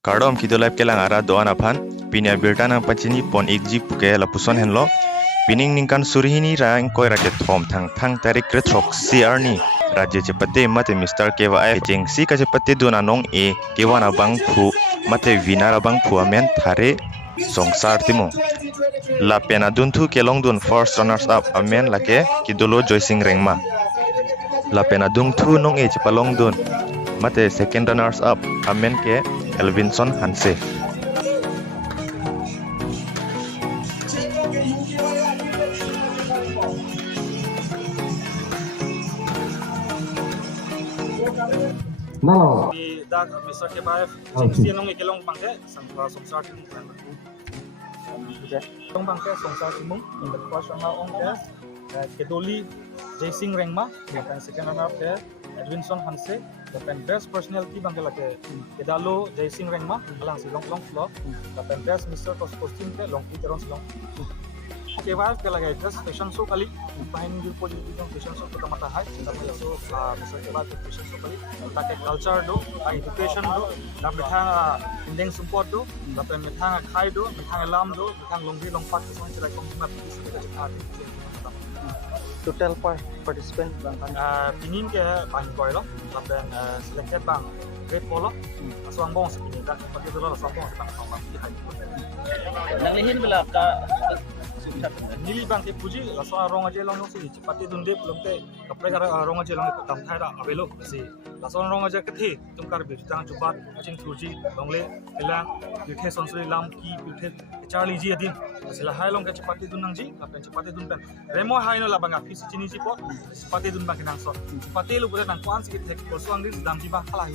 Kardom kidolap kelang ara doan aphan pinia birtanang pachini pon ikji puke lapuson henlo pining ningkan surihini ra engkoi rake thom thang tarik kretrok CR ni Raja cepate mate Mr. UKYA jengsi ka cepate dona nong e kewana bang phu mate vinara bang phu amen thare songsar timo la pena duntu kelong dun first runners up amen lake kidolo joising rengma la pena dung nong e chepalong dun mate second runners up amen ke Elvinson Hanse No. Di dak Mr. UKYA jengsi nong ikelong bangke songsar timung kan. Long bangke songsar timung in the first runner on ke kedoli Jaising Rengma dan second runner up ke Edwinson Hanse dan best personality bangke lake kedalo Jaising Rengma alang si long floor dan best Mr. Costume ke long iteron long UKYA ke lage dress fashion show kali pahin di politik fashion show pertama tahai tapi so Mr. UKYA fashion show kali lake culture do education do dan betang indeng support do dan betang khai do betang lam do betang longgi longpat ke semua celai kongsi mati sebagai cepat Total participant bang pinin ke bang boy lo dan selected bang great polo aswang bong sepini dan pakai dulu aswang bong tentang bang di hai nang lihin bila ka nili bang ke puji aswang rong aja long si cepati dunde belum te kapre kara rong aja long tam thai da abelo si aswang rong aja kethi tumkar bi tang chupat acing puji longle kelang bithe sonsuri lam ki bithe Charlie ji adin sila hai long ke cepati dunang ji apen cepati dun pen remo hai no labang api sini ji pot cepati dun bang kenang so cepati lu boleh nang kuan sikit tek kosong di dam ji bah kalah